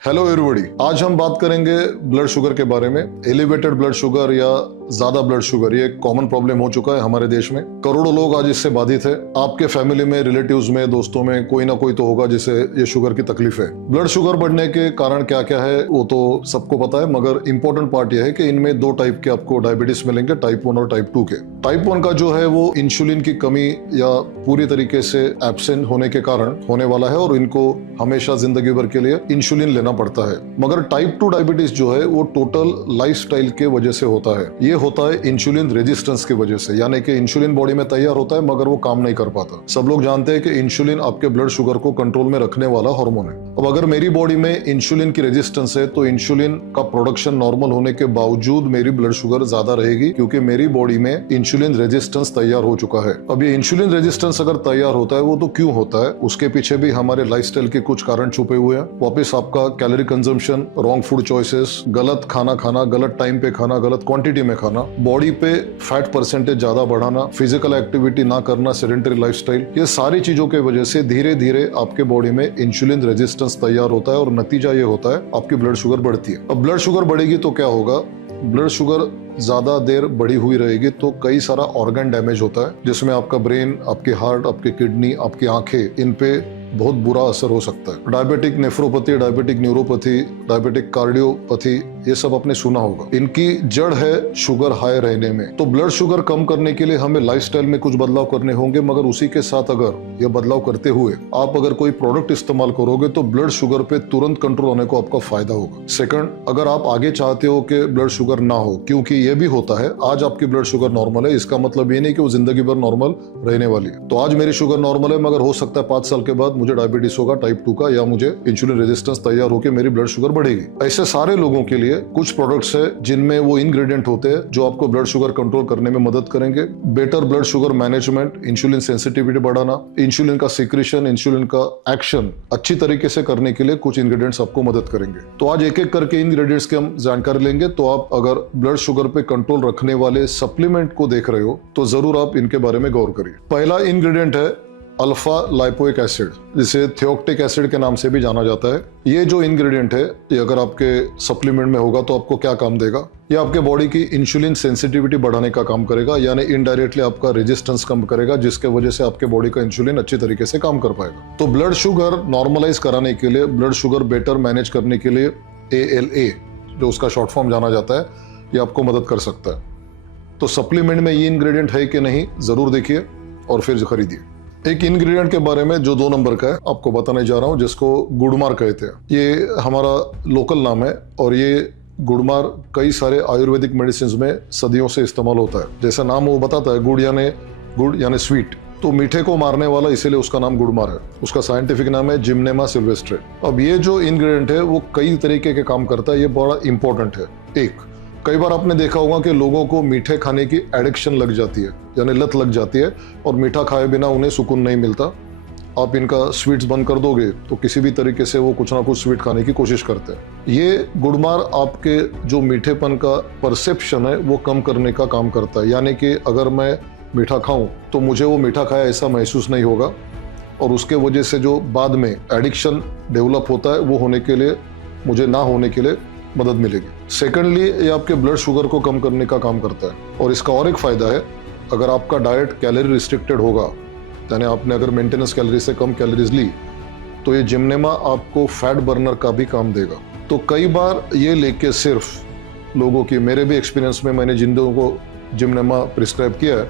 Hello everybody, आज हम बात करेंगे ब्लड शुगर के बारे में। एलिवेटेड ब्लड शुगर या ज्यादा ब्लड शुगर ये एक कॉमन प्रॉब्लम हो चुका है हमारे देश में। करोड़ों लोग आज इससे बाधित है। आपके फैमिली में, रिलेटिव्स में, दोस्तों में कोई ना कोई तो होगा जिसे ये शुगर की तकलीफ है। ब्लड शुगर बढ़ने के कारण क्या क्या है वो तो सबको पता है, मगर इंपॉर्टेंट पार्ट यह है कि इनमें दो टाइप के आपको डायबिटीज मिलेंगे, टाइप 1 और टाइप 2 के। टाइप 1 का जो है वो इंसुलिन की कमी या पूरी तरीके से एब्सेंट होने के कारण होने वाला है और इनको हमेशा जिंदगी भर के लिए इंसुलिन लेना पड़ता है। मगर टाइप 2 डायबिटीज जो है वो टोटल लाइफस्टाइल के वजह से होता है। ये होता है इंसुलिन रेजिस्टेंस की वजह से, यानी कि इंसुलिन बॉडी में तैयार होता है मगर वो काम नहीं कर पाता। सब लोग जानते हैं कि इंसुलिन आपके ब्लड शुगर को कंट्रोल में रखने वाला हार्मोन है। अब अगर मेरी बॉडी में इंसुलिन की रेजिस्टेंस है तो इंसुलिन का प्रोडक्शन नॉर्मल होने के बावजूद मेरी ब्लड शुगर ज्यादा रहेगी, क्योंकि मेरी बॉडी में इंसुलिन रेजिस्टेंस तैयार हो चुका है। अब ये इंसुलिन रेजिस्टेंस अगर तैयार होता है वो तो क्यों होता है, उसके पीछे भी हमारे लाइफस्टाइल के कुछ कारण छुपे हुए हैं। वापस आपका calorie consumption, wrong food choices, गलत खाना खाना, गलत टाइम पे खाना, गलत क्वांटिटी में खाना, बॉडी पे फैट परसेंटेज ज्यादा बढ़ाना, फिजिकल एक्टिविटी ना करना, सेडेंटरी लाइफस्टाइल, ये सारी चीजों के वजह से धीरे धीरे आपके बॉडी में इंसुलिन रेजिस्टेंस तैयार होता है और नतीजा ये होता है आपकी ब्लड शुगर बढ़ती है। अब ब्लड शुगर बढ़ेगी तो क्या होगा? ब्लड शुगर ज्यादा देर बढ़ी हुई रहेगी तो कई सारा ऑर्गन डैमेज होता है, जिसमें आपका ब्रेन, आपके हार्ट, आपके किडनी, आपकी आंखें, इन पे बहुत बुरा असर हो सकता है। Diabetic nephropathy, diabetic neuropathy, diabetic cardiopathy, ये सब आपने सुना होगा। इनकी जड़ है शुगर हाई रहने में। तो ब्लड शुगर कम करने के लिए हमें लाइफस्टाइल में कुछ बदलाव करने होंगे, मगर उसी के साथ अगर ये बदलाव करते हुए आप अगर कोई प्रोडक्ट इस्तेमाल करोगे तो ब्लड शुगर पे तुरंत कंट्रोल होने को आपका फायदा होगा। सेकंड, अगर आप आगे चाहते हो कि ब्लड शुगर ना हो, क्योंकि ये भी होता है, आज आपकी ब्लड शुगर नॉर्मल है, इसका मतलब ये नहीं कि वो जिंदगी भर नॉर्मल रहने वाली है। तो आज मेरी शुगर नॉर्मल है, मगर हो सकता है 5 साल के बाद मुझे डायबिटीज होगा टाइप 2 का, या मुझे इंसुलिन रेजिस्टेंस तैयार होकर मेरी ब्लड शुगर बढ़ेगी। ऐसे सारे लोगों के लिए कुछ प्रोडक्ट्स है जिनमें वो इंग्रेडिएंट होते हैं जो आपको ब्लड शुगर कंट्रोल करने में मदद करेंगे। Better blood sugar management, insulin sensitivity बढ़ाना, इंसुलिन का सिक्रीशन, इंसुलिन का एक्शन अच्छी तरीके से करने के लिए कुछ इंग्रेडिएंट्स आपको मदद करेंगे। तो आज एक एक करके इंग्रेडिएंट्स की हम जानकारी लेंगे। तो आप अगर ब्लड शुगर पे कंट्रोल रखने वाले सप्लीमेंट को देख रहे हो तो जरूर आप इनके बारे में गौर करिए। पहला इंग्रेडिएंट है अल्फा लाइपोइक एसिड, जिसे थियोक्टिक एसिड के नाम से भी जाना जाता है। ये जो इंग्रेडिएंट है ये अगर आपके सप्लीमेंट में होगा तो आपको क्या काम देगा? ये आपके बॉडी की इंसुलिन सेंसिटिविटी बढ़ाने का काम करेगा, यानी इनडायरेक्टली आपका रेजिस्टेंस कम करेगा, जिसके वजह से आपके बॉडी का इंसुलिन अच्छी तरीके से काम कर पाएगा। तो ब्लड शुगर नॉर्मलाइज कराने के लिए, ब्लड शुगर बेटर मैनेज करने के लिए ALA, जो उसका शॉर्ट फॉर्म जाना जाता है, ये आपको मदद कर सकता है। तो सप्लीमेंट में ये इंग्रेडिएंट है कि नहीं जरूर देखिए और फिर खरीदिए। एक इंग्रेडिएंट के बारे में जो 2 नंबर का है आपको बताने जा रहा हूं, जिसको गुड़मार कहते हैं। ये हमारा लोकल नाम है और ये गुड़मार कई सारे आयुर्वेदिक मेडिसिन में सदियों से इस्तेमाल होता है। जैसा नाम वो बताता है, गुड़ यानी स्वीट, तो मीठे को मारने वाला, इसीलिए उसका नाम गुड़मार है। उसका साइंटिफिक नाम है जिम्नेमा सिल्वेस्ट्रे। अब ये जो इंग्रेडिएंट है वो कई तरीके के काम करता है, ये बड़ा इंपॉर्टेंट है। एक, कई बार आपने देखा होगा कि लोगों को मीठे खाने की एडिक्शन लग जाती है, यानी लत लग जाती है, और मीठा खाए बिना उन्हें सुकून नहीं मिलता। आप इनका स्वीट्स बंद कर दोगे तो किसी भी तरीके से वो कुछ ना कुछ स्वीट खाने की कोशिश करते हैं। ये गुड़मार आपके जो मीठेपन का परसेप्शन है वो कम करने का काम करता है, यानी कि अगर मैं मीठा खाऊं तो मुझे वो मीठा खाया ऐसा महसूस नहीं होगा, और उसके वजह से जो बाद में एडिक्शन डेवलप होता है वो होने के लिए, मुझे ना होने के लिए मदद मिलेगी। सेकेंडली, ये आपके ब्लड शुगर को कम करने का काम करता है। और इसका और एक फायदा है, अगर आपका डाइट कैलोरी रिस्ट्रिक्टेड होगा, यानी आपने अगर मेंटेनेंस कैलोरी से कम कैलोरीज ली, तो ये जिम्नेमा आपको फैट बर्नर का भी काम देगा। तो कई बार ये लेके सिर्फ लोगों की, मेरे भी एक्सपीरियंस में मैंने जिन लोगों को जिम्नेमा प्रिस्क्राइब किया है,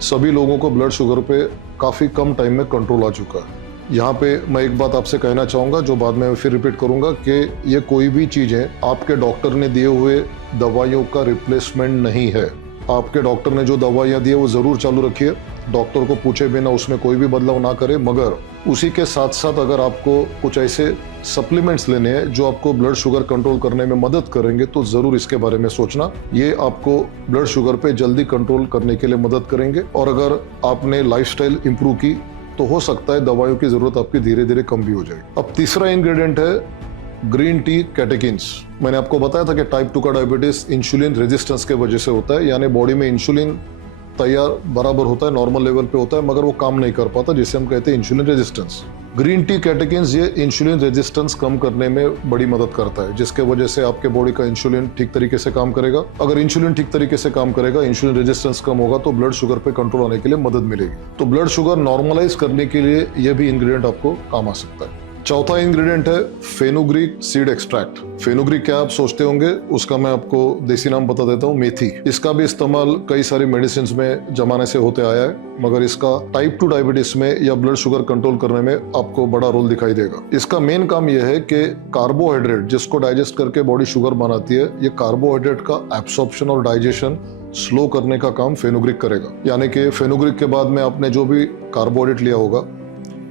सभी लोगों को ब्लड शुगर पे काफ़ी कम टाइम में कंट्रोल आ चुका है। यहाँ पे मैं एक बात आपसे कहना चाहूँगा जो बाद में फिर रिपीट करूँगा, कि ये कोई भी चीज़ें आपके डॉक्टर ने दिए हुए दवाइयों का रिप्लेसमेंट नहीं है। आपके डॉक्टर ने जो दवाइयाँ दी है वो ज़रूर चालू रखिए, डॉक्टर को पूछे बिना उसमें कोई भी बदलाव ना करे। मगर उसी के साथ साथ अगर आपको कुछ ऐसे सप्लीमेंट्स लेने हैं जो आपको ब्लड शुगर कंट्रोल करने में मदद करेंगे तो ज़रूर इसके बारे में सोचना। ये आपको ब्लड शुगर पे जल्दी कंट्रोल करने के लिए मदद करेंगे, और अगर आपने लाइफस्टाइल इंप्रूव की तो हो सकता है दवाइयों की जरूरत आपकी धीरे धीरे कम भी हो जाएगी। अब तीसरा इंग्रेडिएंट है ग्रीन टी कैटेकिन्स। मैंने आपको बताया था कि टाइप 2 का डायबिटीज इंसुलिन रेजिस्टेंस के वजह से होता है, यानी बॉडी में इंसुलिन तैयार बराबर होता है, नॉर्मल लेवल पे होता है, मगर वो काम नहीं कर पाता, जिसे हम कहते हैं इंसुलिन रेजिस्टेंस। ग्रीन टी कैटेकिन्स ये इंसुलिन रेजिस्टेंस कम करने में बड़ी मदद करता है, जिसके वजह से आपके बॉडी का इंसुलिन ठीक तरीके से काम करेगा। अगर इंसुलिन ठीक तरीके से काम करेगा, इंसुलिन रेजिस्टेंस कम होगा, तो ब्लड शुगर पे कंट्रोल आने के लिए मदद मिलेगी। तो ब्लड शुगर नॉर्मलाइज करने के लिए यह भी इंग्रेडिएंट आपको काम आ सकता है। चौथा इंग्रेडिएंट है फेनुग्रीक सीड एक्सट्रैक्ट। फेनुग्रीक क्या आप सोचते होंगे, उसका मैं आपको देसी नाम बता देता हूँ, मेथी। इसका भी इस्तेमाल कई सारी मेडिसिन में जमाने से होते आया है, मगर इसका टाइप 2 डायबिटीज में या ब्लड शुगर कंट्रोल करने में आपको बड़ा रोल दिखाई देगा। इसका मेन काम यह है कि कार्बोहाइड्रेट जिसको डाइजेस्ट करके बॉडी शुगर बनाती है, ये कार्बोहाइड्रेट का एब्सॉर्प्शन और डाइजेशन स्लो करने का काम फेनुग्रीक करेगा। यानी कि फेनुग्रीक के बाद में आपने जो भी कार्बोहाइड्रेट लिया होगा,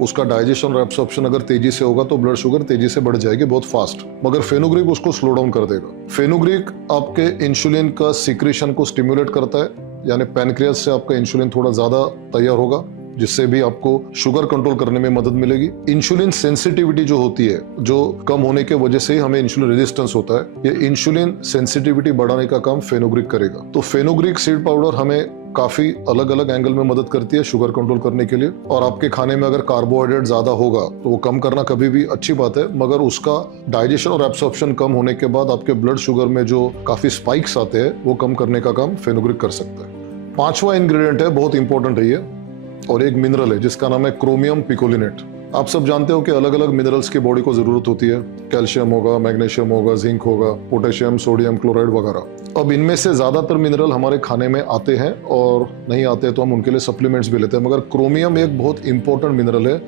उसका डाइजेशन और एब्सॉर्प्शन अगर तेजी से होगा तो ब्लड शुगर तेजी से बढ़ जाएगी, बहुत फास्ट। मगर फेनुग्रीक उसको स्लो डाउन कर देगा। फेनुग्रीक आपके इंसुलिन का सिक्रेशन को स्टिमुलेट करता है, यानी पैनक्रियास से आपका इंसुलिन थोड़ा ज्यादा तैयार होगा, जिससे भी आपको शुगर कंट्रोल करने में मदद मिलेगी। इंसुलिन सेंसिटिविटी जो होती है, जो कम होने के वजह से ही हमें इंसुलिन रेजिस्टेंस होता है, ये इंसुलिन सेंसिटिविटी बढ़ाने का काम फेनुग्रीक करेगा। तो फेनुग्रीक सीड पाउडर हमें काफी अलग अलग एंगल में मदद करती है शुगर कंट्रोल करने के लिए। और आपके खाने में अगर कार्बोहाइड्रेट ज्यादा होगा तो वो कम करना कभी भी अच्छी बात है, मगर उसका डाइजेशन और एब्सॉर्प्शन कम होने के बाद आपके ब्लड शुगर में जो काफी स्पाइक्स आते हैं, वो कम करने का काम फेनुग्रीक कर सकता है। पांचवा इंग्रेडिएंट है, बहुत इंपॉर्टेंट है ये, और एक मिनरल है जिसका नाम है क्रोमियम पिकोलिनेट। आप सब जानते हो कि अलग अलग मिनरल्स की बॉडी को जरूरत होती है। कैल्शियम होगा, मैग्नीशियम होगा, जिंक होगा, पोटेशियम, सोडियम, क्लोराइड वगैरह। अब इनमें से ज्यादातर मिनरल हमारे खाने में आते हैं, और नहीं आते तो हम उनके लिए सप्लीमेंट्स भी लेते हैं। मगर क्रोमियम एक बहुत इंपॉर्टेंट मिनरल है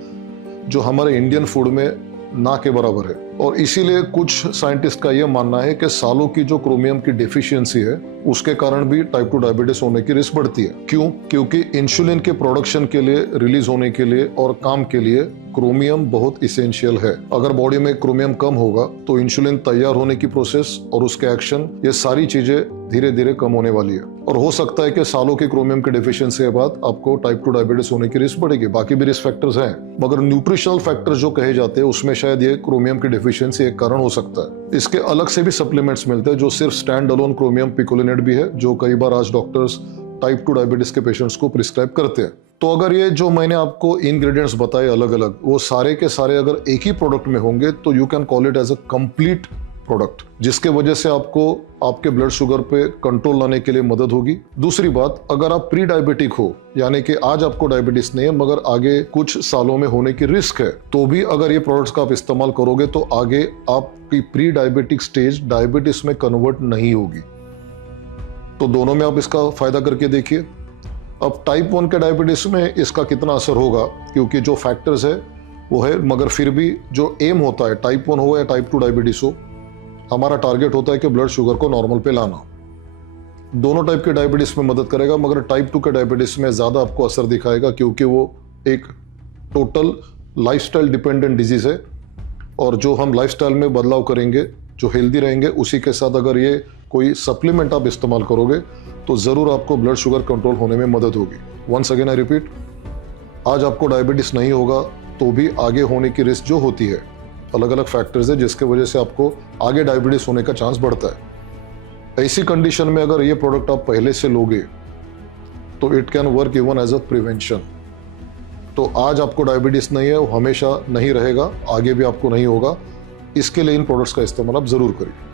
जो हमारे इंडियन फूड में ना के बराबर है, और इसीलिए कुछ साइंटिस्ट का यह मानना है कि सालों की जो क्रोमियम की डेफिशिएंसी है, उसके कारण भी टाइप 2 डायबिटीज होने की रिस्क बढ़ती है। क्यों? क्योंकि इंसुलिन के प्रोडक्शन के लिए, रिलीज होने के लिए और काम के लिए क्रोमियम बहुत इसेंशियल है। अगर बॉडी में क्रोमियम कम होगा तो इंसुलिन तैयार होने की प्रोसेस और उसके एक्शन, ये सारी चीजें धीरे धीरे कम होने वाली है, और हो सकता है कि सालों की क्रोमियम की डेफिशिएंसी के बाद आपको टाइप 2 डायबिटीज होने की रिस्क बढ़ेगी। बाकी भी रिस्क फैक्टर्स हैं, मगर न्यूट्रिशनल फैक्टर्स जो कहे जाते हैं उसमें शायद ये क्रोमियम की डेफिशिएंसी एक कारण हो सकता है। इसके अलग से भी सप्लीमेंट्स मिलते हैं जो सिर्फ स्टैंड अलोन क्रोमियम पिकोलिनेट भी है, जो कई बार आज डॉक्टर्स टाइप 2 डायबिटीज के पेशेंट्स को प्रिस्क्राइब करते हैं। तो अगर ये जो मैंने आपको इंग्रेडिएंट्स बताए अलग अलग, वो सारे के सारे अगर एक ही प्रोडक्ट में होंगे तो you can call it as a complete product, जिसके वजह से आपको आपके ब्लड शुगर पे कंट्रोल लाने के लिए मदद होगी। दूसरी बात, अगर आप प्री डायबिटिक हो, यानी कि आज आपको डायबिटीज नहीं है मगर आगे कुछ सालों में होने की रिस्क है, तो भी अगर ये प्रोडक्ट्स का आप इस्तेमाल करोगे तो आगे आपकी प्री डायबिटिक स्टेज डायबिटीज में कन्वर्ट नहीं होगी। तो दोनों में आप इसका फायदा करके देखिए। अब टाइप 1 के डायबिटीज में इसका कितना असर होगा, क्योंकि जो फैक्टर्स है वो है, मगर फिर भी जो एम होता है, टाइप 1 हो या टाइप 2 डायबिटीज हो, हमारा टारगेट होता है कि ब्लड शुगर को नॉर्मल पे लाना। दोनों टाइप के डायबिटीज में मदद करेगा, मगर टाइप 2 के डायबिटीज में ज्यादा आपको असर दिखाएगा, क्योंकि वो एक टोटल लाइफस्टाइल डिपेंडेंट डिजीज है, और जो हम लाइफस्टाइल में बदलाव करेंगे, जो हेल्दी रहेंगे, उसी के साथ अगर ये कोई सप्लीमेंट आप इस्तेमाल करोगे तो जरूर आपको ब्लड शुगर कंट्रोल होने में मदद होगी। वंस अगेन आई रिपीट, आज आपको डायबिटीज नहीं होगा तो भी आगे होने की रिस्क जो होती है, अलग अलग फैक्टर्स है जिसके वजह से आपको आगे डायबिटीज होने का चांस बढ़ता है। ऐसी कंडीशन में अगर ये प्रोडक्ट आप पहले से लोगे तो it can work even as a prevention. तो आज आपको डायबिटीज नहीं है, वो हमेशा नहीं रहेगा, आगे भी आपको नहीं होगा। इसके लिए इन प्रोडक्ट्स का इस्तेमाल आप जरूर करिए।